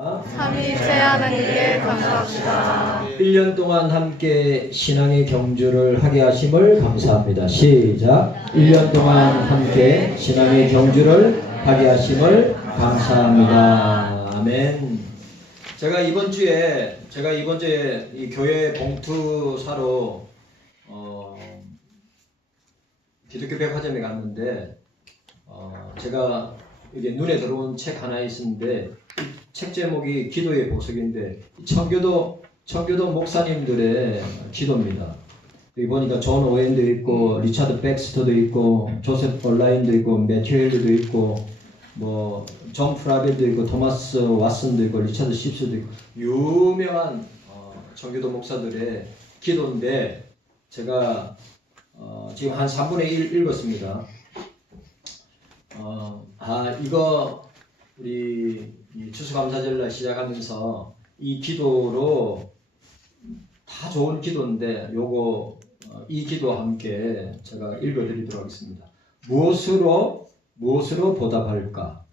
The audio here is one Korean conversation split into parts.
삼위일체 하나님께 감사합니다. 1년 동안 함께 신앙의 경주를 하게 하심을 감사합니다. 시작. 1년 동안 함께 신앙의 경주를 하게 하심을 감사합니다. 아멘. 제가 이번 주에 이 교회 봉투 사러 기독교 백화점에 갔는데 제가 이게 눈에 들어온 책 하나 있었는데 책 제목이 기도의 보석인데 청교도 목사님들의 기도입니다. 여기 보니까 존 오웬도 있고 리차드 백스터도 있고 조셉 올라인도 있고 매튜엘도 있고 뭐 존 프라벨도 있고 토마스 왓슨도 있고 리차드 십스도 있고 유명한 청교도 목사들의 기도인데 제가 지금 한 3분의 1 읽었습니다. 이거 우리 추수감사절날 시작하면서 이 기도로 다 좋은 기도인데 이 기도와 함께 제가 읽어드리도록 하겠습니다. 무엇으로 보답할까?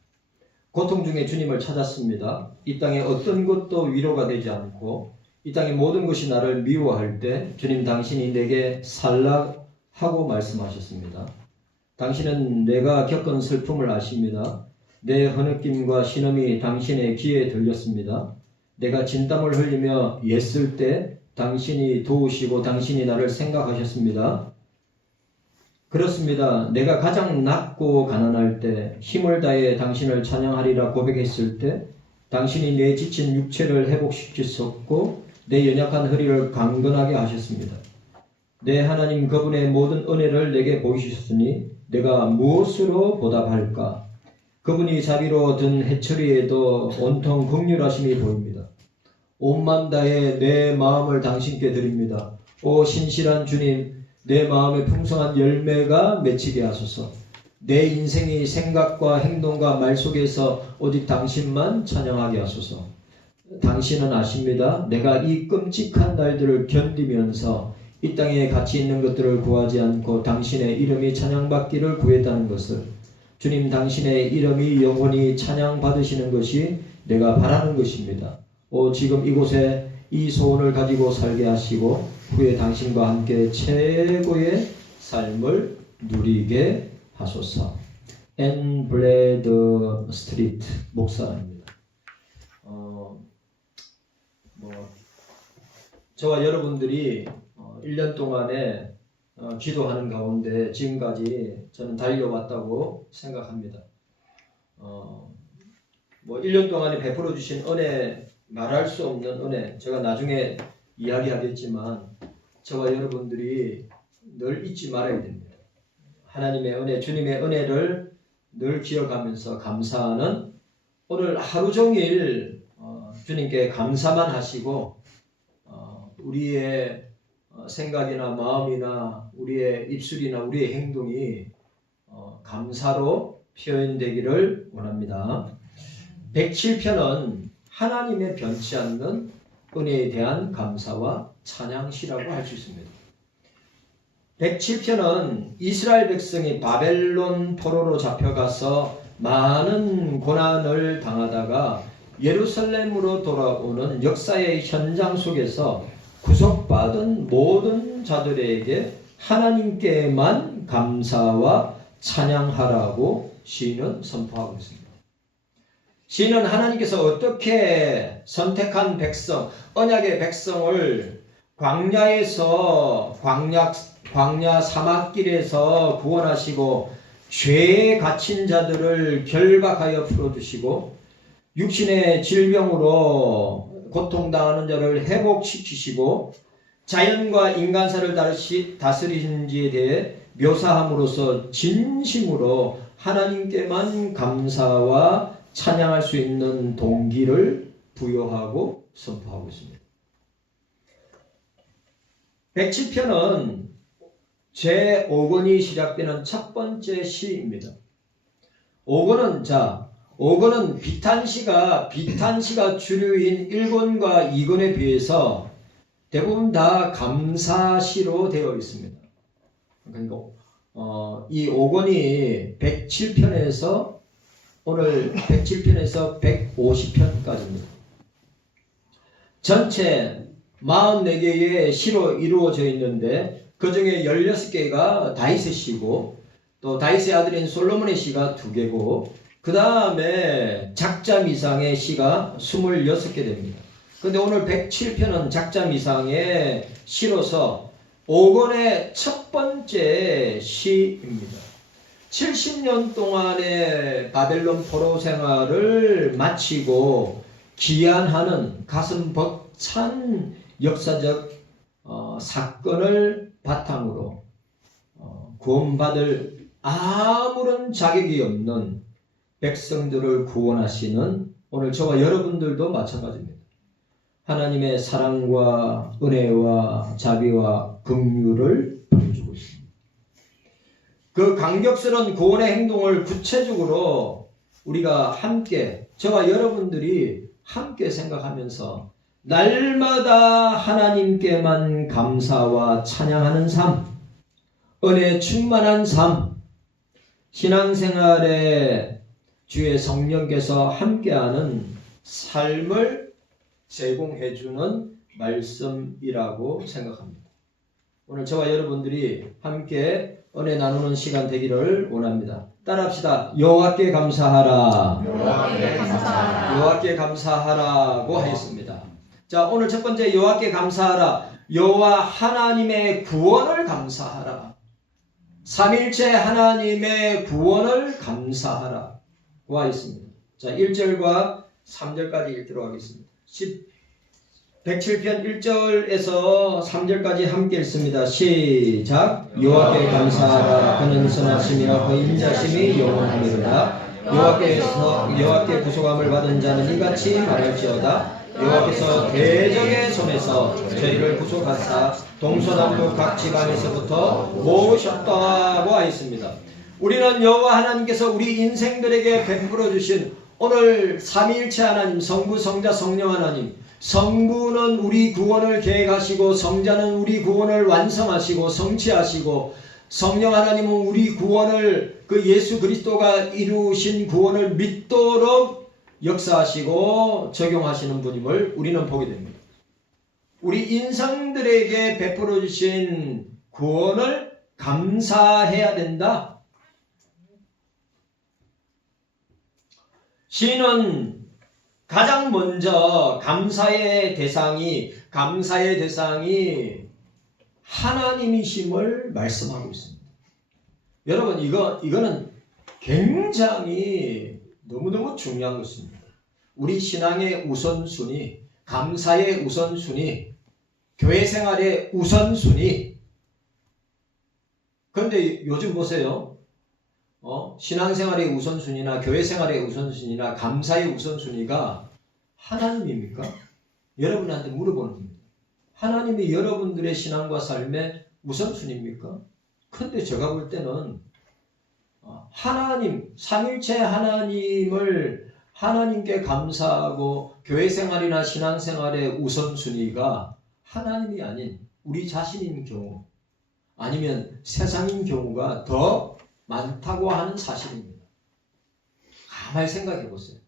고통 중에 주님을 찾았습니다. 이 땅에 어떤 것도 위로가 되지 않고 이 땅의 모든 것이 나를 미워할 때 주님 당신이 내게 살라 하고 말씀하셨습니다. 당신은 내가 겪은 슬픔을 아십니다. 내 흐느낌과 신음이 당신의 귀에 들렸습니다. 내가 진땀을 흘리며 애쓸 때 당신이 도우시고 당신이 나를 생각하셨습니다. 그렇습니다. 내가 가장 낮고 가난할 때 힘을 다해 당신을 찬양하리라 고백했을 때 당신이 내 지친 육체를 회복시키셨고 내 연약한 허리를 강건하게 하셨습니다. 내 하나님 그분의 모든 은혜를 내게 보이셨으니 내가 무엇으로 보답할까? 그분이 자비로 든 해처리에도 온통 긍휼하심이 보입니다. 온만 다해 내 마음을 당신께 드립니다. 오 신실한 주님, 내 마음에 풍성한 열매가 맺히게 하소서. 내 인생이 생각과 행동과 말 속에서 오직 당신만 찬양하게 하소서. 당신은 아십니다. 내가 이 끔찍한 날들을 견디면서 이 땅에 가치 있는 것들을 구하지 않고 당신의 이름이 찬양받기를 구했다는 것을, 주님 당신의 이름이 영원히 찬양받으시는 것이 내가 바라는 것입니다. 지금 이곳에 이 소원을 가지고 살게 하시고 후에 당신과 함께 최고의 삶을 누리게 하소서. 앤 블레드 스트리트 목사입니다. 저와 여러분들이 1년 동안에 기도하는 가운데 지금까지 저는 달려왔다고 생각합니다. 1년 동안에 베풀어 주신 은혜, 말할 수 없는 은혜, 제가 나중에 이야기하겠지만 저와 여러분들이 늘 잊지 말아야 됩니다. 하나님의 은혜, 주님의 은혜를 늘 기억하면서 감사하는 오늘 하루 종일 주님께 감사만 하시고 우리의 생각이나 마음이나 우리의 입술이나 우리의 행동이 감사로 표현되기를 원합니다. 107편은 하나님의 변치 않는 은혜에 대한 감사와 찬양시라고 할 수 있습니다. 107편은 이스라엘 백성이 바벨론 포로로 잡혀가서 많은 고난을 당하다가 예루살렘으로 돌아오는 역사의 현장 속에서 구속받은 모든 자들에게 하나님께만 감사와 찬양하라고 시인은 선포하고 있습니다. 시인은 하나님께서 어떻게 선택한 백성, 언약의 백성을 광야에서 광야 사막길에서 구원하시고 죄에 갇힌 자들을 결박하여 풀어주시고 육신의 질병으로 고통당하는 자를 회복시키시고 자연과 인간사를 다스리는지에 대해 묘사함으로써 진심으로 하나님께만 감사와 찬양할 수 있는 동기를 부여하고 선포하고 있습니다. 107편은 제5권이 시작되는 첫 번째 시입니다. 5권은 비탄시가 주류인 1권과 2권에 비해서 대부분 다 감사시로 되어 있습니다. 그러니까 이 5권이 107편에서 오늘 107편에서 150편까지입니다. 전체 44개의 시로 이루어져 있는데 그 중에 16개가 다윗의 시고 또 다윗의 아들인 솔로몬의 시가 2개고 그 다음에 작자미상의 시가 26개 됩니다. 근데 오늘 107편은 작자미상의 시로서 5권의 첫 번째 시입니다. 70년 동안의 바벨론 포로 생활을 마치고 기한하는 가슴 벅찬 역사적 사건을 바탕으로 구원받을 아무런 자격이 없는 백성들을 구원하시는 오늘 저와 여러분들도 마찬가지입니다. 하나님의 사랑과 은혜와 자비와 긍휼을 보여주고 있습니다. 그 감격스러운 구원의 행동을 구체적으로 우리가 함께 저와 여러분들이 함께 생각하면서 날마다 하나님께만 감사와 찬양하는 삶, 은혜 충만한 삶, 신앙생활에 주의 성령께서 함께하는 삶을 제공해주는 말씀이라고 생각합니다. 오늘 저와 여러분들이 함께 은혜 나누는 시간 되기를 원합니다. 따라합시다. 여호와께 감사하라. 여호와께 감사하라. 여호와께 감사하라고 하였습니다. 자, 오늘 첫 번째 여호와께 감사하라. 여호와 하나님의 구원을 감사하라. 삼일체 하나님의 구원을 감사하라고 하였습니다. 자, 1절과 3절까지 읽도록 하겠습니다. 107편 1절에서 3절까지 함께 읽습니다. 시작. 여호와께 감사하라. 그는 선하심이라 그 인자심이 영원하리로다. 여호와께 구속함을 받은 자는 이같이 말할지어다. 여호와께서 대적의 손에서 저희를 구속하사 동서남북 각 지방에서부터 모으셨다고 하였습니다. 우리는 여호와 하나님께서 우리 인생들에게 베풀어 주신 오늘 삼위일체 하나님, 성부, 성자, 성령 하나님, 성부는 우리 구원을 계획하시고 성자는 우리 구원을 완성하시고 성취하시고 성령 하나님은 우리 구원을 그 예수 그리스도가 이루신 구원을 믿도록 역사하시고 적용하시는 분임을 우리는 보게 됩니다. 우리 인생들에게 베풀어 주신 구원을 감사해야 된다. 시인은 가장 먼저 감사의 대상이 하나님이심을 말씀하고 있습니다. 여러분 이거는 굉장히 너무너무 중요한 것입니다. 우리 신앙의 우선순위, 감사의 우선순위, 교회 생활의 우선순위. 그런데 요즘 보세요. 신앙생활의 우선순위나 교회 생활의 우선순위나 감사의 우선순위가 하나님입니까? 여러분한테 물어보는 겁니다. 하나님이 여러분들의 신앙과 삶의 우선순위입니까? 근데 제가 볼 때는 하나님, 삼일체 하나님을 하나님께 감사하고 교회 생활이나 신앙 생활의 우선순위가 하나님이 아닌 우리 자신인 경우 아니면 세상인 경우가 더 많다고 하는 사실입니다. 가만히 생각해 보세요.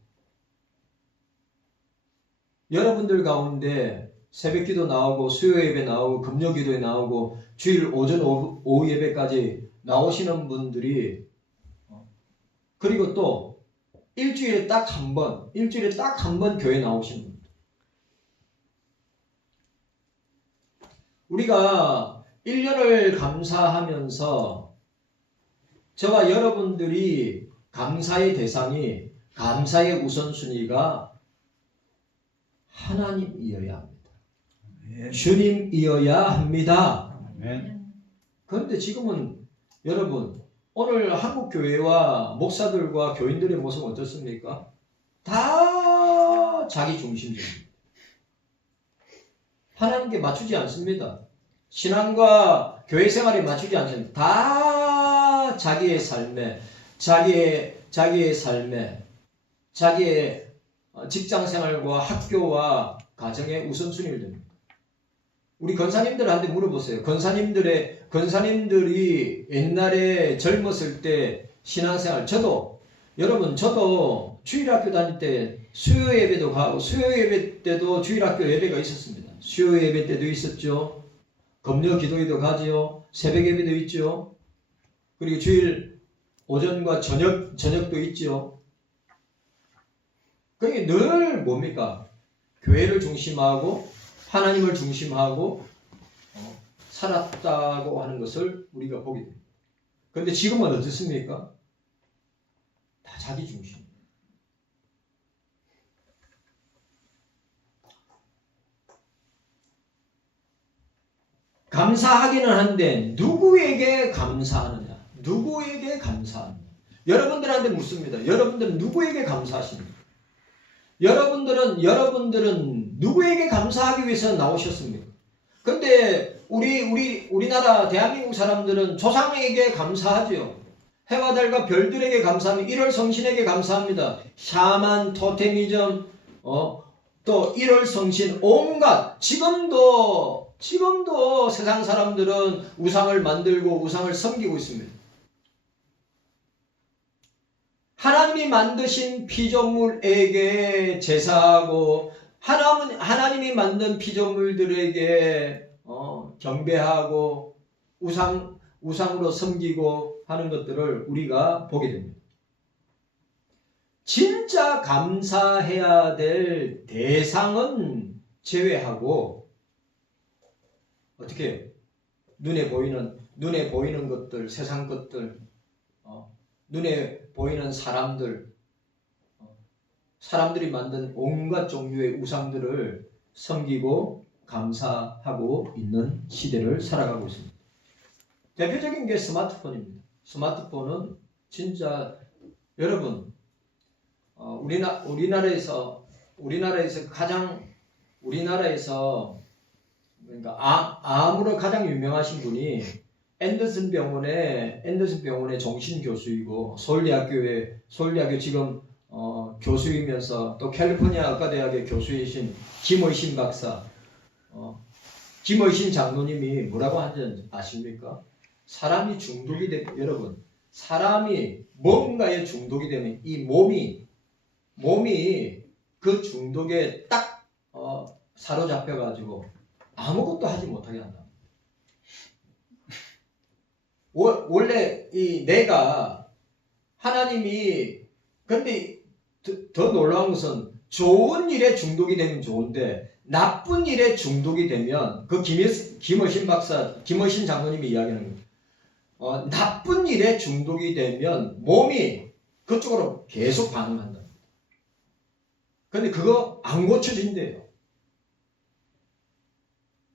여러분들 가운데 새벽기도 나오고 수요 예배 나오고 금요 기도에 나오고 주일 오전 오후 예배까지 나오시는 분들이 그리고 또 일주일에 딱 한 번 교회 나오시는 분들. 우리가 1년을 감사하면서 저와 여러분들이 감사의 대상이 감사의 우선순위가 하나님이어야 합니다. 주님이어야 합니다. 그런데 지금은 여러분 오늘 한국 교회와 목사들과 교인들의 모습은 어떻습니까? 다 자기 중심적입니다. 하나님께 맞추지 않습니다. 신앙과 교회 생활에 맞추지 않습니다. 다 자기의 삶에, 자기의 삶에, 자기의 직장 생활과 학교와 가정의 우선순위를 둡니다. 우리 권사님들한테 물어보세요. 권사님들이 옛날에 젊었을 때 신앙생활, 저도 주일학교 다닐 때 수요 예배도 가고 수요 예배 때도 주일학교 예배가 있었습니다. 수요 예배 때도 있었죠. 금요 기도회도 가지요. 새벽 예배도 있죠. 그리고 주일 오전과 저녁도 있죠. 그게 늘 뭡니까? 교회를 중심하고 하나님을 중심하고 살았다고 하는 것을 우리가 보게 됩니다. 그런데 지금은 어떻습니까? 다 자기 중심. 감사하기는 한데 누구에게 감사하느냐? 누구에게 감사하느냐? 여러분들한테 묻습니다. 여러분들은 누구에게 감사하십니까? 여러분들은 누구에게 감사하기 위해서 나오셨습니까? 근데 우리나라 대한민국 사람들은 조상에게 감사하죠. 해와 달과 별들에게 감사합니다. 1월 성신에게 감사합니다. 샤만, 토테미즘, 또 1월 성신 온갖 지금도 세상 사람들은 우상을 만들고 우상을 섬기고 있습니다. 하나님이 만드신 피조물에게 제사하고 하나님이 만든 피조물들에게 경배하고 우상으로 섬기고 하는 것들을 우리가 보게 됩니다. 진짜 감사해야 될 대상은 제외하고 어떻게 해요? 눈에 보이는 것들, 세상 것들, 눈에 보이는 사람들이 만든 온갖 종류의 우상들을 섬기고 감사하고 있는 시대를 살아가고 있습니다. 대표적인 게 스마트폰입니다. 스마트폰은 진짜 여러분 우리나라에서 그러니까 암으로 가장 유명하신 분이 앤더슨 병원의 정신 교수이고 서울대학교 지금 교수이면서 또 캘리포니아 의과대학의 교수이신 김의신 박사, 김의신 장로님이 뭐라고 하는지 아십니까? 사람이 뭔가에 중독이 되면 이 몸이 그 중독에 딱 사로잡혀가지고 아무것도 하지 못하게 한다. 원래 이 내가 하나님이 근데 더 놀라운 것은 좋은 일에 중독이 되면 좋은데 나쁜 일에 중독이 되면 그 김의신 장로님이 이야기하는 거예요. 나쁜 일에 중독이 되면 몸이 그쪽으로 계속 반응한다. 근데 그거 안 고쳐진대요.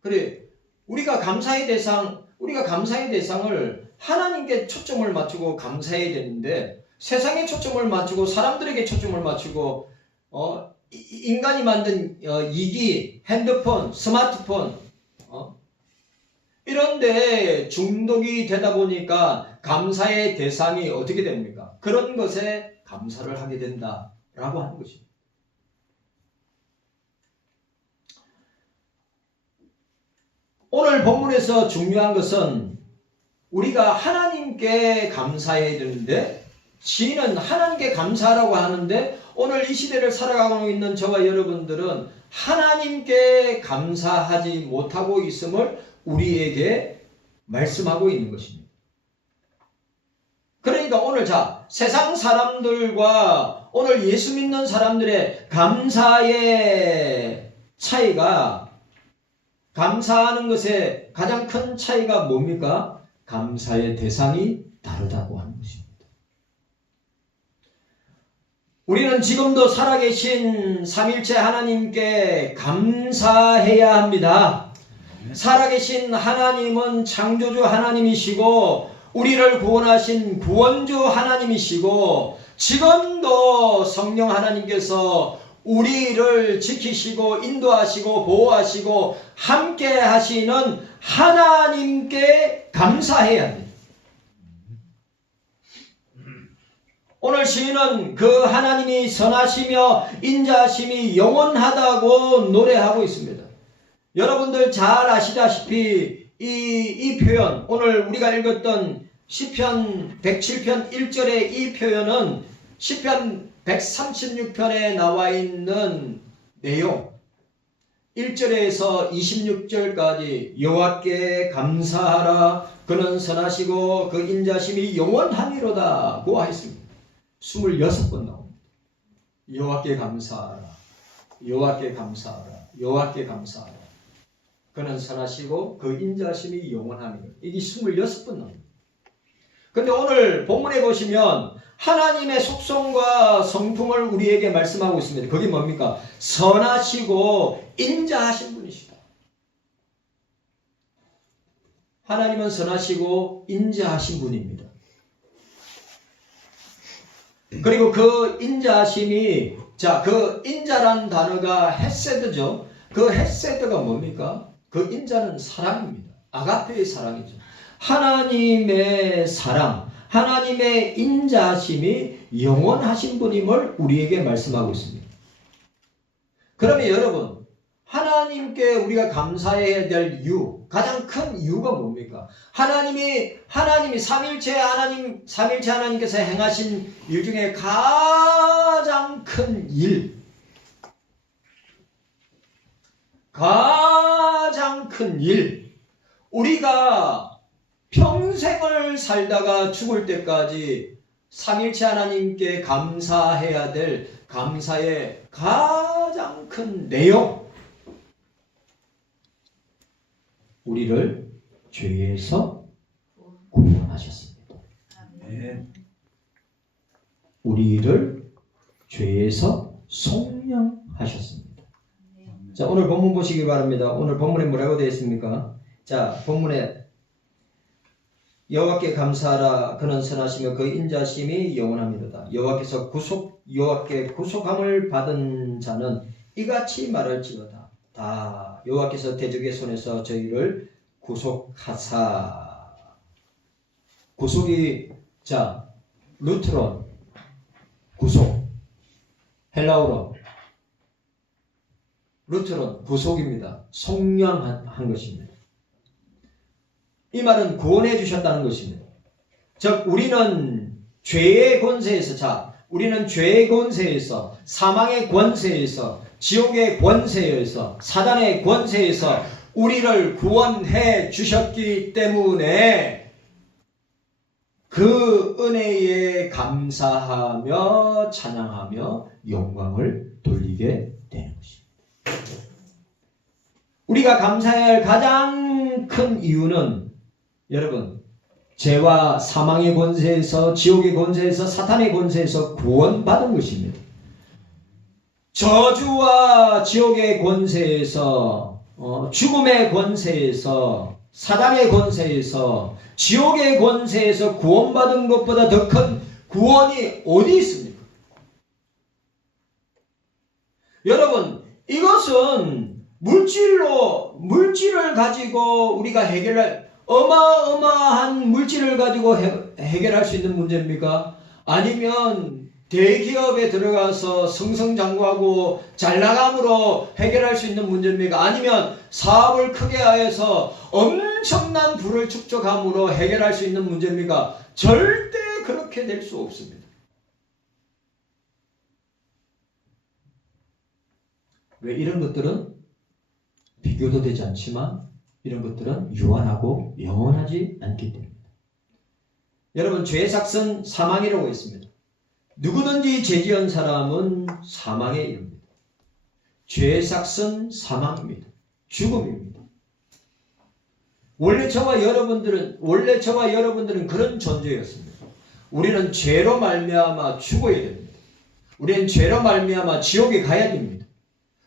그래 우리가 감사의 대상을 하나님께 초점을 맞추고 감사해야 되는데 세상에 초점을 맞추고 사람들에게 초점을 맞추고 인간이 만든 이기, 핸드폰, 스마트폰 이런데 중독이 되다 보니까 감사의 대상이 어떻게 됩니까? 그런 것에 감사를 하게 된다라고 하는 것입니다. 오늘 본문에서 중요한 것은 우리가 하나님께 감사해야 되는데 지인은 하나님께 감사하라고 하는데 오늘 이 시대를 살아가고 있는 저와 여러분들은 하나님께 감사하지 못하고 있음을 우리에게 말씀하고 있는 것입니다. 그러니까 오늘 세상 사람들과 오늘 예수 믿는 사람들의 감사의 차이가 감사하는 것의 가장 큰 차이가 뭡니까? 감사의 대상이 다르다고 하는 것입니다. 우리는 지금도 살아계신 삼일체 하나님께 감사해야 합니다. 살아계신 하나님은 창조주 하나님이시고 우리를 구원하신 구원주 하나님이시고 지금도 성령 하나님께서 우리를 지키시고 인도하시고 보호하시고 함께 하시는 하나님께 감사해야 합니다. 오늘 시인은 그 하나님이 선하시며 인자하심이 영원하다고 노래하고 있습니다. 여러분들 잘 아시다시피 이 표현, 오늘 우리가 읽었던 시편 107편 1절의 이 표현은 시편 136편에 나와 있는 내용 1절에서 26절까지 여호와께 감사하라 그는 선하시고 그 인자심이 영원하니로다고 하였습니다. 26번 나옵니다. 여호와께 감사하라, 여호와께 감사하라, 여호와께 감사하라 그는 선하시고 그 인자심이 영원하니라. 이게 26번 나옵니다. 근데 오늘 본문에 보시면 하나님의 속성과 성품을 우리에게 말씀하고 있습니다. 그게 뭡니까? 선하시고 인자하신 분이시다. 하나님은 선하시고 인자하신 분입니다. 그리고 그 인자하심이, 자, 그 인자란 단어가 헤세드죠. 그 헤세드가 뭡니까? 그 인자는 사랑입니다. 아가페의 사랑이죠. 하나님의 사랑, 하나님의 인자하심이 영원하신 분임을 우리에게 말씀하고 있습니다. 그러면 여러분, 하나님께 우리가 감사해야 될 이유, 가장 큰 이유가 뭡니까? 하나님이 삼일체 하나님께서 행하신 일 중에 가장 큰 일, 우리가 평생을 살다가 죽을 때까지 삼일체 하나님께 감사해야 될 감사의 가장 큰 내용, 우리를 죄에서 구원하셨습니다. 우리를 죄에서 속량하셨습니다. 자, 오늘 본문 보시기 바랍니다. 오늘 본문에 뭐라고 되어 있습니까? 자, 본문에 여호와께 감사하라 그는 선하시며 그 인자심이 영원합니다. 여호와께 구속함을 받은 자는 이같이 말할지어다. 다 여호와께서 대적의 손에서 저희를 구속하사. 구속이, 자, 루트론 구속, 헬라어로 루트론 구속입니다. 속량한 것입니다. 이 말은 구원해 주셨다는 것입니다. 즉 우리는 죄의 권세에서, 우리는 죄의 권세에서, 사망의 권세에서, 지옥의 권세에서, 사단의 권세에서 우리를 구원해 주셨기 때문에 그 은혜에 감사하며 찬양하며 영광을 돌리게 되는 것입니다. 우리가 감사해야 할 가장 큰 이유는 여러분, 죄와 사망의 권세에서, 지옥의 권세에서, 사탄의 권세에서 구원받은 것입니다. 저주와 지옥의 권세에서, 죽음의 권세에서, 사단의 권세에서, 지옥의 권세에서 구원받은 것보다 더 큰 구원이 어디 있습니까? 여러분, 이것은 물질을 가지고 우리가 해결할, 어마어마한 물질을 가지고 해결할 수 있는 문제입니까? 아니면 대기업에 들어가서 승승장구하고 잘나감으로 해결할 수 있는 문제입니까? 아니면 사업을 크게 하여서 엄청난 부를 축적함으로 해결할 수 있는 문제입니까? 절대 그렇게 될 수 없습니다. 왜? 이런 것들은 비교도 되지 않지만 이런 것들은 유한하고 영원하지 않기 때문입니다. 여러분, 죄의 삭은 사망이라고 했습니다. 누구든지 죄지은 사람은 사망에 이릅니다. 죄의 삭은 사망입니다. 죽음입니다. 원래 저와 여러분들은 그런 존재였습니다. 우리는 죄로 말미암아 죽어야 됩니다. 우리는 죄로 말미암아 지옥에 가야 됩니다.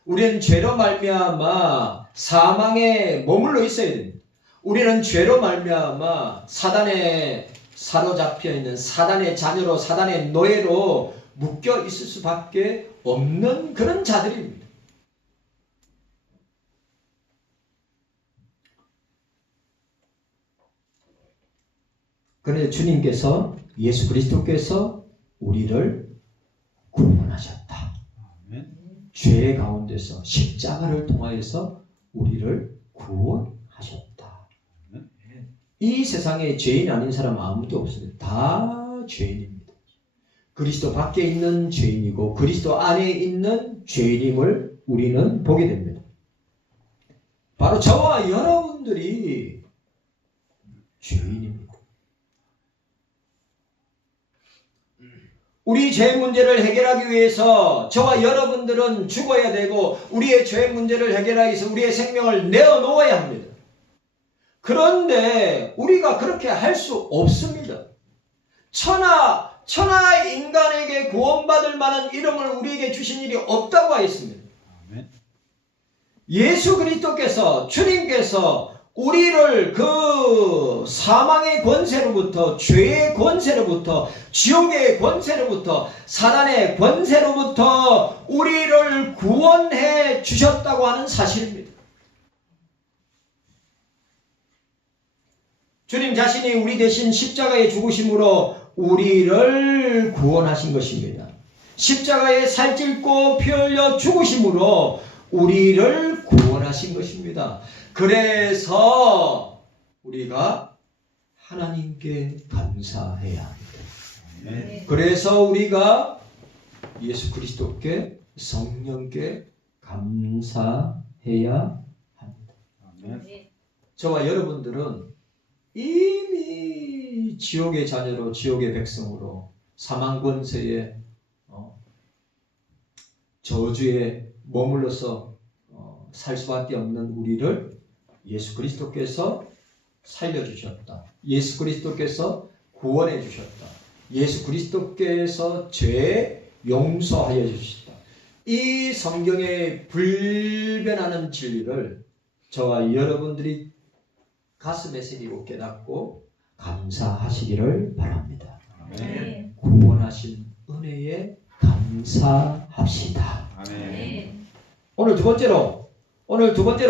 우리는 죄로 말미암아 사망에 머물러 있어야 됩니다. 우리는 죄로 말미암아 사단에 사로잡혀 있는 사단의 자녀로, 사단의 노예로 묶여 있을 수밖에 없는 그런 자들입니다. 그런데 주님께서, 예수 그리스도께서 우리를 구원하셨다. 죄 가운데서 십자가를 통하여서 우리를 구원하셨다. 이 세상에 죄인 아닌 사람 아무도 없습니다. 다 죄인입니다. 그리스도 밖에 있는 죄인이고 그리스도 안에 있는 죄인임을 우리는 보게 됩니다. 바로 저와 여러분들이 죄인입니다. 우리 죄 문제를 해결하기 위해서 저와 여러분들은 죽어야 되고 우리의 죄 문제를 해결하기 위해서 우리의 생명을 내어놓아야 합니다. 그런데 우리가 그렇게 할 수 없습니다. 천하 인간에게 구원받을 만한 이름을 우리에게 주신 일이 없다고 하였습니다. 예수 그리스도께서 주님께서 우리를 그 사망의 권세로부터 죄의 권세로부터 지옥의 권세로부터 사단의 권세로부터 우리를 구원해 주셨다고 하는 사실입니다. 주님 자신이 우리 대신 십자가에 죽으심으로 우리를 구원하신 것입니다. 십자가에 살찔고 피 흘려 죽으심으로 우리를 구원하신 것입니다. 그래서 우리가 하나님께 감사해야 합니다. 그래서 우리가 예수 그리스도께 성령께 감사해야 합니다. 저와 여러분들은 이미 지옥의 자녀로 지옥의 백성으로 사망 권세의 저주에 머물러서 살 수밖에 없는 우리를 예수 그리스도께서 살려주셨다. 예수 그리스도께서 구원해 주셨다. 예수 그리스도께서 죄 용서하여 주셨다. 이 성경에 불변하는 진리를 저와 여러분들이 가슴에 새기고 깨닫고 감사하시기를 바랍니다. 아멘. 구원하신 은혜에 감사합시다. 아멘. 오늘 두 번째로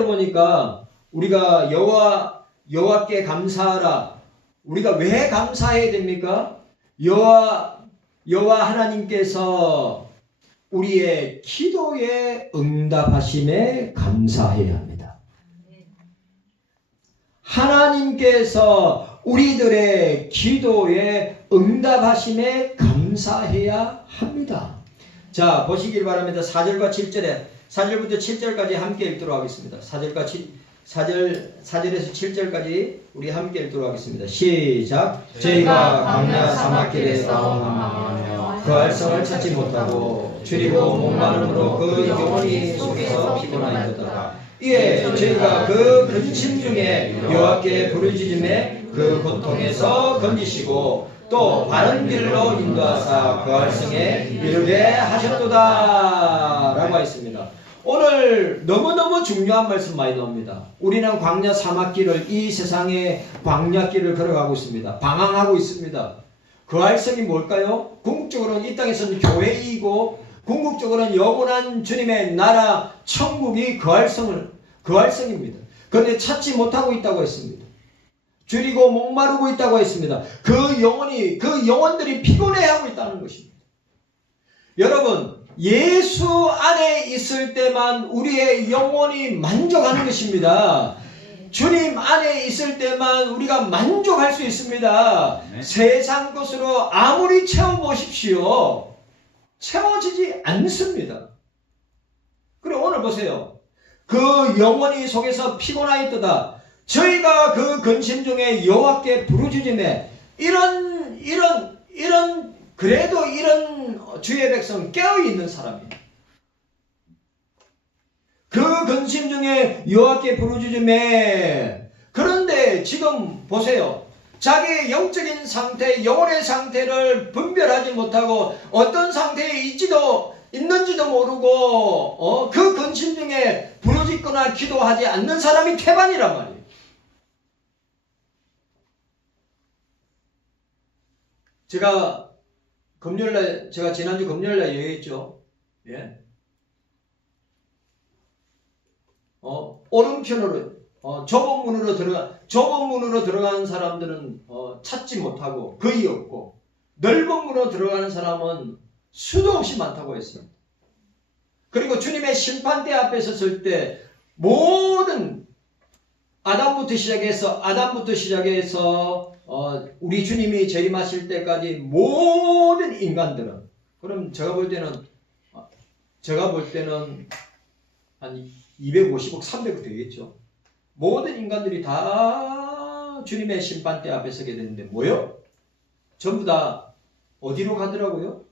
보니까 우리가 여호와께 감사하라. 우리가 왜 감사해야 됩니까? 여호와 하나님께서 우리의 기도에 응답하심에 감사해야 합니다. 하나님께서 우리들의 기도에 응답하심에 감사해야 합니다. 자, 보시길 바랍니다. 4절과 7절에 4절부터 7절까지 함께 읽도록 하겠습니다. 4절에서 7절까지 우리 함께 읽도록 하겠습니다. 시작. 저희가 광야 사막길에 싸움하며 그 알성을 찾지 못하고 줄이고 목마름으로 그 영혼이 속에서 피곤하였도다. 이에 저희가 그 근심 중에 여호와께 부르짖음에 그 고통에서 건지시고 또 바른 길로 인도하사 그 알성에 이르게 하셨도다 라고 하였습니다. 오늘 너무너무 중요한 말씀 많이 나옵니다. 우리는 광야 사막길을 이 세상의 광야길을 걸어가고 있습니다. 방황하고 있습니다. 그 알성이 뭘까요? 궁극적으로는 이 땅에서는 교회이고 궁극적으로는 영원한 주님의 나라 천국이 그 알성입니다. 그런데 찾지 못하고 있다고 했습니다. 줄이고 목마르고 있다고 했습니다. 그 영혼들이 피곤해하고 있다는 것입니다. 여러분, 예수 안에 있을 때만 우리의 영혼이 만족하는 것입니다. 주님 안에 있을 때만 우리가 만족할 수 있습니다. 네. 세상 것으로 아무리 채워보십시오. 채워지지 않습니다. 그리고 오늘 보세요. 그 영혼이 속에서 피곤하였도다. 저희가 그 근심 중에 여호와께 부르짖음에 그래도 이런 주의 백성 깨어있는 사람이에요. 그 근심 중에 여호와께 부르짖음에 그런데 지금 보세요. 자기의 영적인 상태, 영혼의 상태를 분별하지 못하고 어떤 상태에 있는지도 모르고 그 근심 중에 부르짖거나 기도하지 않는 사람이 태반이란 말이에요. 제가 지난주 금요일날 얘기했죠. 예. 오른편으로 좁은 문으로 들어가는 사람들은 찾지 못하고 거의 없고 넓은 문으로 들어가는 사람은 수도 없이 많다고 했습니다. 그리고 주님의 심판대 앞에 섰을 때 모든 아담부터 시작해서 우리 주님이 재림하실 때까지 모든 인간들은, 그럼 제가 볼 때는 한 250억, 300억 되겠죠. 모든 인간들이 다 주님의 심판대 앞에 서게 되는데 뭐요? 전부 다 어디로 가더라고요?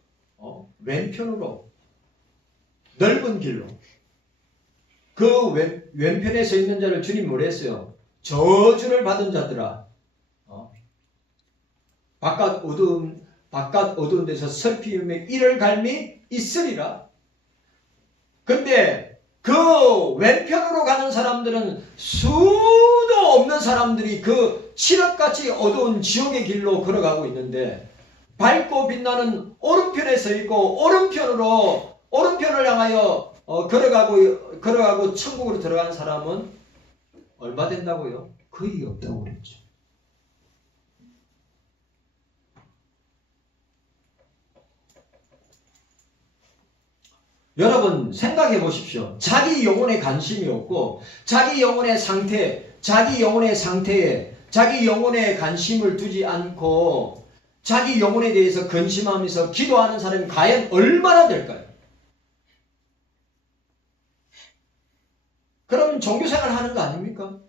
왼편으로, 넓은 길로. 그 왼편에 서 있는 자를 주님 뭐라 했어요? 저주를 받은 자들아, 바깥 어두운 데서 슬피움에 이를 갈미 있으리라. 근데 그 왼편으로 가는 사람들은 수도 없는 사람들이 그 칠흑같이 어두운 지옥의 길로 걸어가고 있는데, 밝고 빛나는 오른편에 서 있고 오른편을 향하여 걸어가고 천국으로 들어간 사람은 얼마 된다고요? 거의 없다고 그랬죠. 여러분 생각해 보십시오. 자기 영혼에 관심이 없고 자기 영혼의 상태에 자기 영혼에 관심을 두지 않고 자기 영혼에 대해서 근심하면서 기도하는 사람이 과연 얼마나 될까요? 그럼 종교생활 하는 거 아닙니까?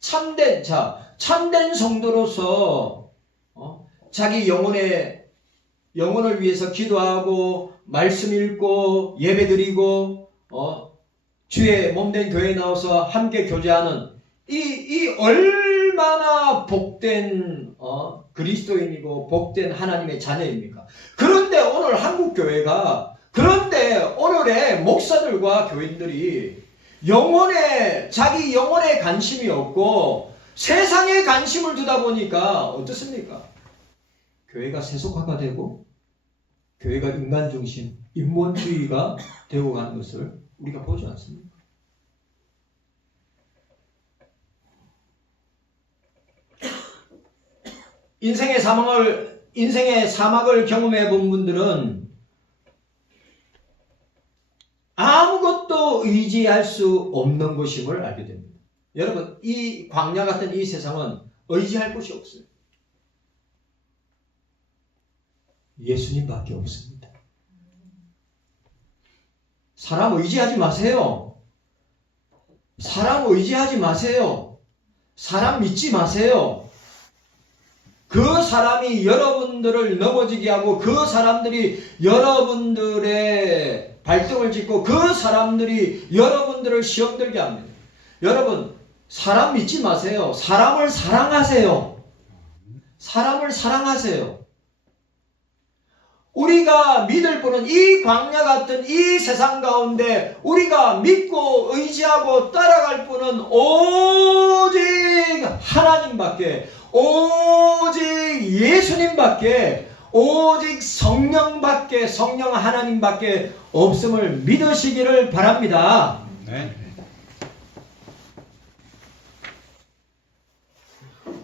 참된 성도로서 자기 영혼을 위해서 기도하고 말씀 읽고 예배드리고 주의 몸된 교회에 나와서 함께 교제하는 이 얼마나 복된 그리스도인이고 복된 하나님의 자녀입니까? 그런데 오늘의 목사들과 교인들이 자기 영혼에 관심이 없고 세상에 관심을 두다 보니까 어떻습니까? 교회가 세속화가 되고 교회가 인간 중심, 인본주의가 되고 가는 것을 우리가 보지 않습니까? 인생의 사막을 경험해 본 분들은 아무것도 의지할 수 없는 것임을 알게 됩니다. 여러분, 이 광야 같은 이 세상은 의지할 곳이 없어요. 예수님밖에 없습니다. 사람 의지하지 마세요. 사람 믿지 마세요. 그 사람이 여러분들을 넘어지게 하고 그 사람들이 여러분들의 발등을 짚고 그 사람들이 여러분들을 시험 들게 합니다. 여러분, 사람 믿지 마세요. 사람을 사랑하세요. 우리가 믿을 분은 이 광야 같은 이 세상 가운데 우리가 믿고 의지하고 따라갈 분은 오직 하나님밖에, 오직 예수님밖에, 오직 성령 하나님밖에 없음을 믿으시기를 바랍니다. 네.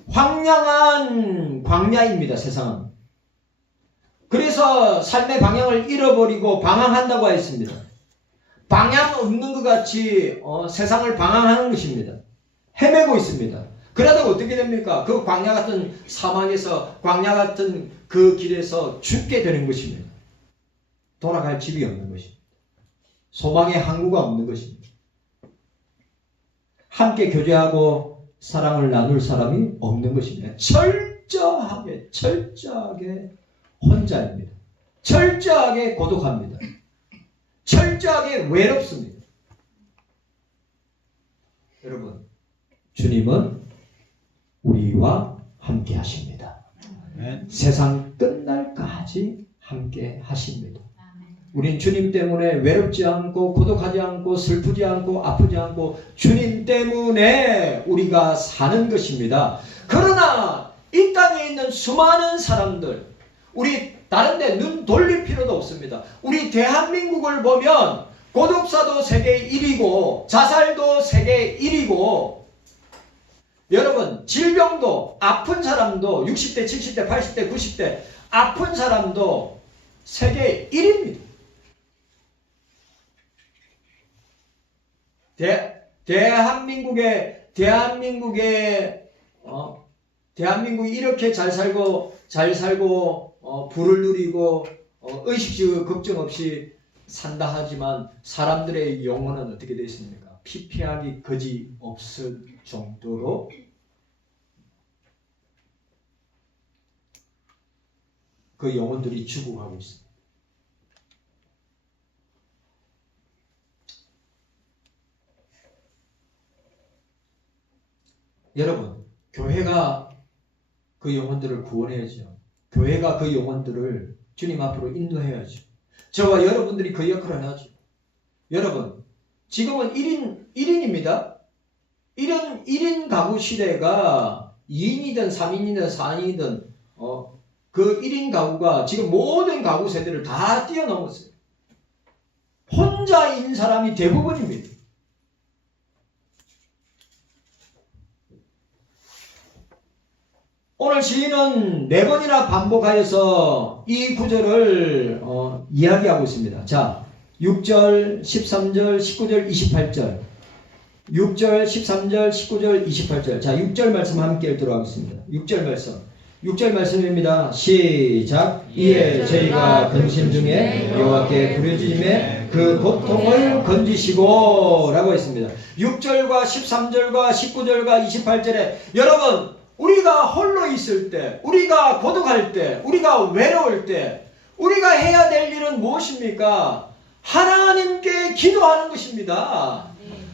황량한 광야입니다, 세상은. 그래서 삶의 방향을 잃어버리고 방황한다고 했습니다. 방향 없는 것 같이 세상을 방황하는 것입니다. 헤매고 있습니다. 그러다가 어떻게 됩니까? 그 광야 같은 사막에서, 광야 같은 그 길에서 죽게 되는 것입니다. 돌아갈 집이 없는 것입니다. 소망의 항구가 없는 것입니다. 함께 교제하고 사랑을 나눌 사람이 없는 것입니다. 철저하게 혼자입니다. 철저하게 고독합니다. 철저하게 외롭습니다. 여러분, 주님은 우리와 함께 하십니다. 세상 끝날까지 함께 하십니다. 우린 주님 때문에 외롭지 않고 고독하지 않고 슬프지 않고 아프지 않고 주님 때문에 우리가 사는 것입니다. 그러나 이 땅에 있는 수많은 사람들, 우리 다른 데 눈 돌릴 필요도 없습니다. 우리 대한민국을 보면 고독사도 세계 1위고 자살도 세계 1위고, 여러분 질병도, 아픈 사람도 60대, 70대, 80대, 90대 아픈 사람도 세계 1위입니다. 대한민국이 이렇게 잘 살고 부를 누리고 의식주 걱정 없이 산다 하지만 사람들의 영혼은 어떻게 되어 있습니까? 피폐하기 거지 없을 정도로 그 영혼들이 죽어가고 있습니다. 여러분, 교회가 그 영혼들을 구원해야죠. 교회가 그 영혼들을 주님 앞으로 인도해야죠. 저와 여러분들이 그 역할을 하죠. 여러분, 지금은 1인입니다. 1인 가구 시대가 2인이든 3인이든 4인이든 그 1인 가구가 지금 모든 가구 세대를 다 뛰어넘었어요. 혼자인 사람이 대부분입니다. 오늘 시인은 4번이나 반복하여서 이 구절을 이야기하고 있습니다. 자, 6절, 13절, 19절, 28절. 6절, 13절, 19절, 28절. 자, 6절 말씀 함께 읽도록 하겠습니다. 6절 말씀. 6절 말씀입니다. 시작. 이에 저희가 근심 중에 여호와께 부르짖음에 그 고통을 건지시고 라고 했습니다. 6절과 13절과 19절과 28절에 여러분, 우리가 홀로 있을 때, 우리가 고독할 때, 우리가 외로울 때 우리가 해야 될 일은 무엇입니까? 하나님께 기도하는 것입니다.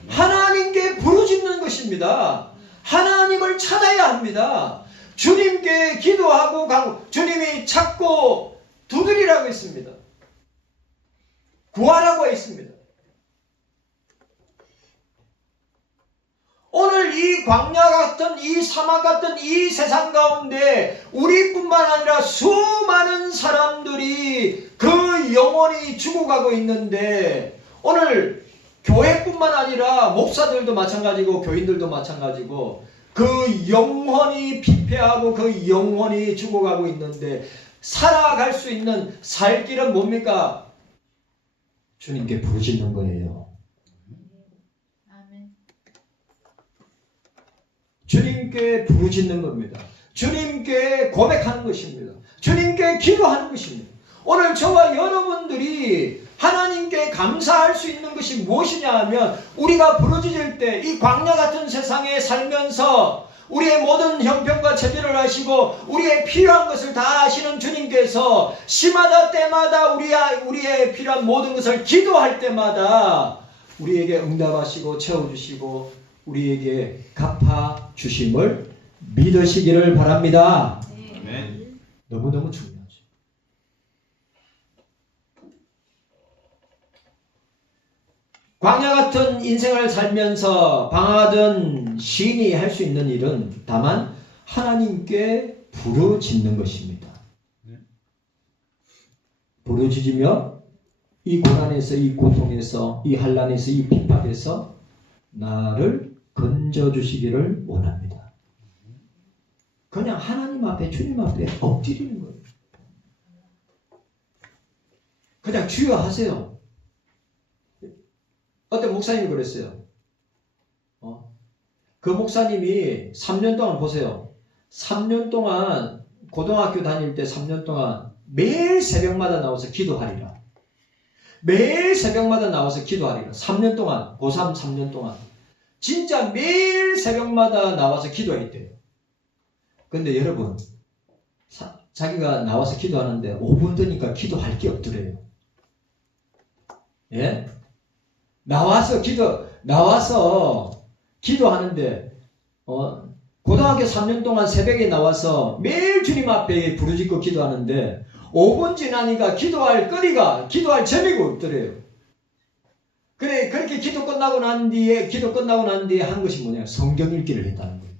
하나님께 부르짖는 것입니다. 하나님을 찾아야 합니다. 주님께 기도하고 가고, 주님이 찾고 두드리라고 했습니다. 구하라고 했습니다. 오늘 이 광야 같은, 이 사막 같은 이 세상 가운데 우리뿐만 아니라 수많은 사람들이 그 영혼이 죽어가고 있는데, 오늘 교회뿐만 아니라 목사들도 마찬가지고 교인들도 마찬가지고 그 영혼이 피폐하고 그 영혼이 죽어가고 있는데, 살아갈 수 있는 살 길은 뭡니까? 주님께 부르짖는 거예요. 주님께 부르짖는 겁니다. 주님께 고백하는 것입니다. 주님께 기도하는 것입니다. 오늘 저와 여러분들이 하나님께 감사할 수 있는 것이 무엇이냐 하면, 우리가 부르짖을 때 이 광야 같은 세상에 살면서 우리의 모든 형편과 체질을 아시고 우리의 필요한 것을 다 아시는 주님께서 시마다 때마다 우리의 필요한 모든 것을 기도할 때마다 우리에게 응답하시고 채워주시고 우리에게 갚아주심을 믿으시기를 바랍니다. 아멘. 너무너무 중요하죠. 광야 같은 인생을 살면서 방황하던 시인이 할 수 있는 일은 다만 하나님께 부르짖는 것입니다. 부르짖으며 이 고난에서, 이 고통에서, 이 환난에서, 이 핍박에서 나를 건져주시기를 원합니다. 그냥 하나님 앞에, 주님 앞에 엎드리는 거예요. 그냥 주여 하세요. 어떤 목사님이 그랬어요. 그 목사님이 3년 동안 보세요. 3년 동안 고등학교 다닐 때 3년 동안 매일 새벽마다 나와서 기도하리라. 매일 새벽마다 나와서 기도하리라. 3년 동안, 고3 3년 동안. 진짜 매일 새벽마다 나와서 기도했대요. 근데 여러분, 자기가 나와서 기도하는데 5분 되니까 기도할 게 없더래요. 예? 나와서 기도하는데, 고등학교 3년 동안 새벽에 나와서 매일 주님 앞에 부르짖고 기도하는데 5분 지나니까 기도할 재미가 없더래요. 그래, 그렇게 기도 끝나고 난 뒤에 한 것이 뭐냐? 성경 읽기를 했다는 거예요.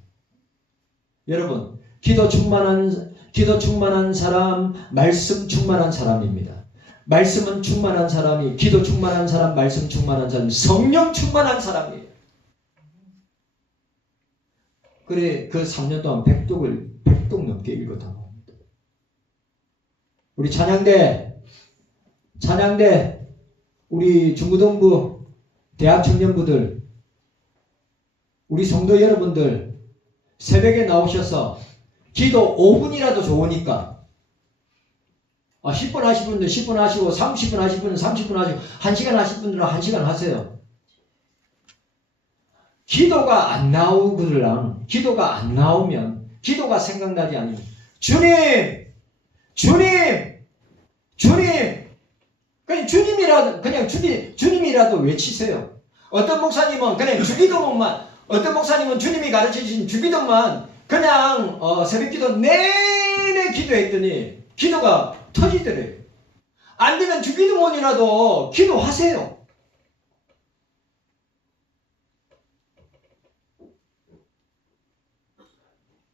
여러분, 기도 충만한 사람, 말씀 충만한 사람입니다. 말씀은 충만한 사람이, 기도 충만한 사람, 말씀 충만한 사람, 성령 충만한 사람이에요. 그래, 그 3년 동안 100독 넘게 읽었다고 합니다. 우리 찬양대, 우리 중고등부, 대학 청년부들, 우리 성도 여러분들 새벽에 나오셔서 기도 5분이라도 좋으니까 10분 하실 분들 10분 하시고 30분 하실 분들 30분 하시고 1시간 하실 분들은 1시간 하세요. 기도가 안 나오거랑 기도가 안 나오면 기도가 생각나지 않으면 주님! 주님! 주님! 그냥 주님이라도 그냥 주님이라도 외치세요. 어떤 목사님은 그냥 주기도문만 어떤 목사님은 주님이 가르쳐주신 주기도만 그냥 새벽기도 내내 기도했더니 기도가 터지더래요. 안 되면 주기도문이라도 기도하세요.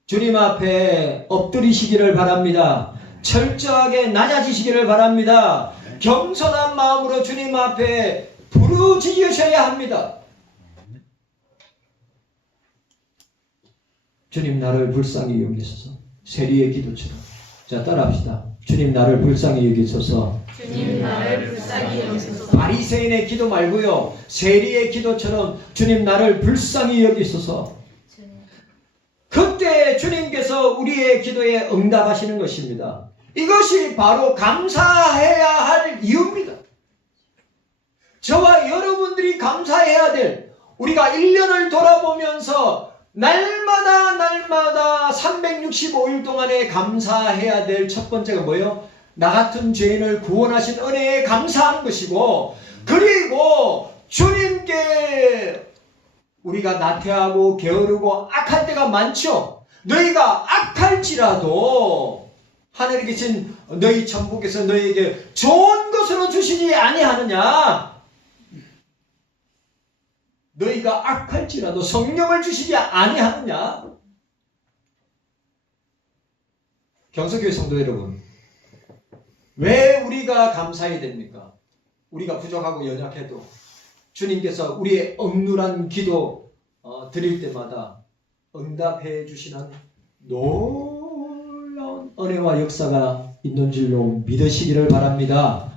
주님 앞에 엎드리시기를 바랍니다. 철저하게 낮아지시기를 바랍니다. 겸손한 마음으로 주님 앞에 부르짖으셔야 합니다. 주님 나를 불쌍히 여기소서. 세리의 기도처럼. 자, 따라합시다. 주님 나를 불쌍히 여기소서. 주님 나를 불쌍히 여기소서. 바리새인의 기도 말고요. 세리의 기도처럼 주님 나를 불쌍히 여기소서. 그때 주님께서 우리의 기도에 응답하시는 것입니다. 이것이 바로 감사해야 할 이유입니다. 저와 여러분들이 감사해야 될, 우리가 1년을 돌아보면서 날마다 365일 동안에 감사해야 될 첫 번째가 뭐예요? 나 같은 죄인을 구원하신 은혜에 감사하는 것이고, 그리고 주님께 우리가 나태하고 게으르고 악할 때가 많죠. 너희가 악할지라도 하늘에 계신 너희 천부께서 너희에게 좋은 것으로 주시지 아니하느냐. 너희가 악할지라도 성령을 주시지 아니하느냐. 경서교회 성도 여러분, 왜 우리가 감사해야 됩니까? 우리가 부족하고 연약해도 주님께서 우리의 억눌한 기도 드릴 때마다 응답해 주시는 놀라운 은혜와 역사가 있는 줄로 믿으시기를 바랍니다.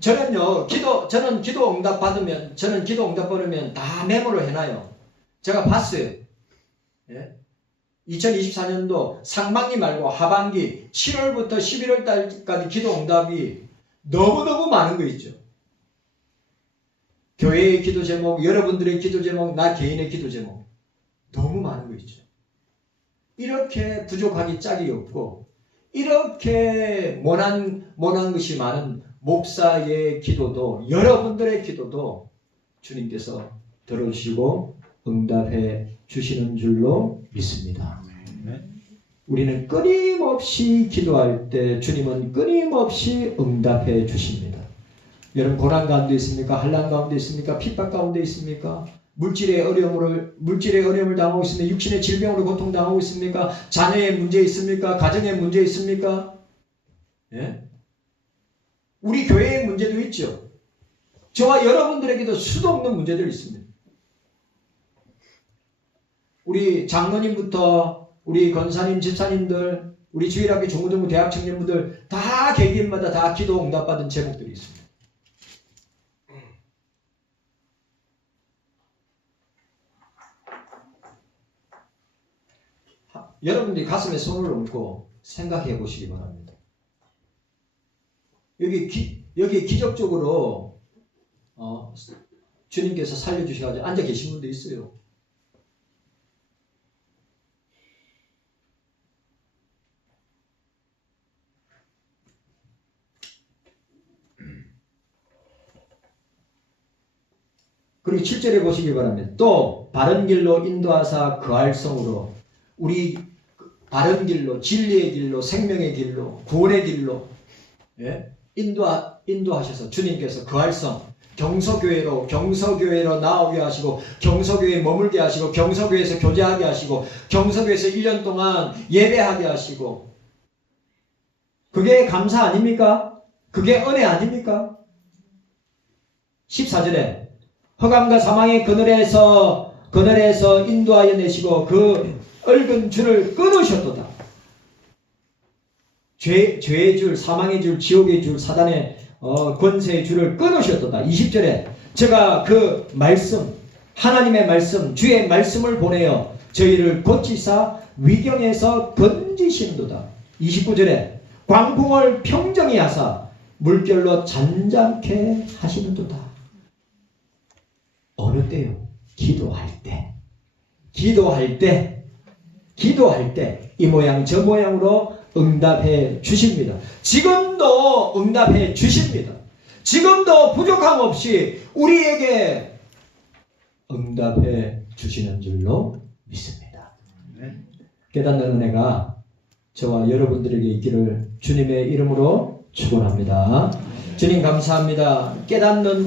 저는 기도 응답 받으면 다 메모를 해놔요. 제가 봤어요. 2024년도 상반기 말고 하반기 7월부터 11월 달까지 기도 응답이 너무너무 많은 거 있죠. 교회의 기도 제목, 여러분들의 기도 제목, 나 개인의 기도 제목 너무 많은 거 있죠. 이렇게 부족하기 짝이 없고 이렇게 모난 것이 많은 목사의 기도도, 여러분들의 기도도 주님께서 들어주시고 응답해 주시는 줄로 믿습니다. 우리는 끊임없이 기도할 때 주님은 끊임없이 응답해 주십니다. 여러분 고난 가운데 있습니까? 환난 가운데 있습니까? 핍박 가운데 있습니까? 물질의 어려움을 당하고 있습니까? 육신의 질병으로 고통당하고 있습니까? 자녀의 문제 있습니까? 가정의 문제 있습니까? 예? 우리 교회의 문제도 있죠. 저와 여러분들에게도 수도 없는 문제들이 있습니다. 우리 장로님부터 우리 권사님, 집사님들, 우리 주일학교 중고등부 대학 청년분들 다 개개인마다 다 기도 응답받은 제목들이 있습니다. 여러분들이 가슴에 손을 얹고 생각해 보시기 바랍니다. 여기 기적적으로 주님께서 살려주셔가지고 앉아 계신 분도 있어요. 그리고 7절에 보시기 바랍니다. 또 바른 길로 인도하사 그할 성으로, 우리 바른 길로, 진리의 길로, 생명의 길로, 구원의 길로 인도하셔서 주님께서 그할 성, 경서교회로 나오게 하시고, 경서교회에 머물게 하시고, 경서교회에서 교제하게 하시고, 경서교회에서 1년 동안 예배하게 하시고, 그게 감사 아닙니까? 그게 은혜 아닙니까? 14절에 허감과 사망의 그늘에서 인도하여 내시고 그 얽은 줄을 끊으셨도다. 죄의 줄, 사망의 줄, 지옥의 줄, 사단의 권세의 줄을 끊으셨도다. 20절에 제가 그 말씀 하나님의 말씀, 주의 말씀을 보내어 저희를 고치사 위경에서 건지신도다. 29절에 광풍을 평정히 하사 물결로 잔잔케 하시는도다. 어느 때요? 기도할 때 이 모양 저 모양으로 응답해 주십니다. 지금도 응답해 주십니다. 지금도 부족함 없이 우리에게 응답해 주시는 줄로 믿습니다. 깨닫는 은혜가 저와 여러분들에게 있기를 주님의 이름으로 축원합니다. 주님 감사합니다. 깨닫는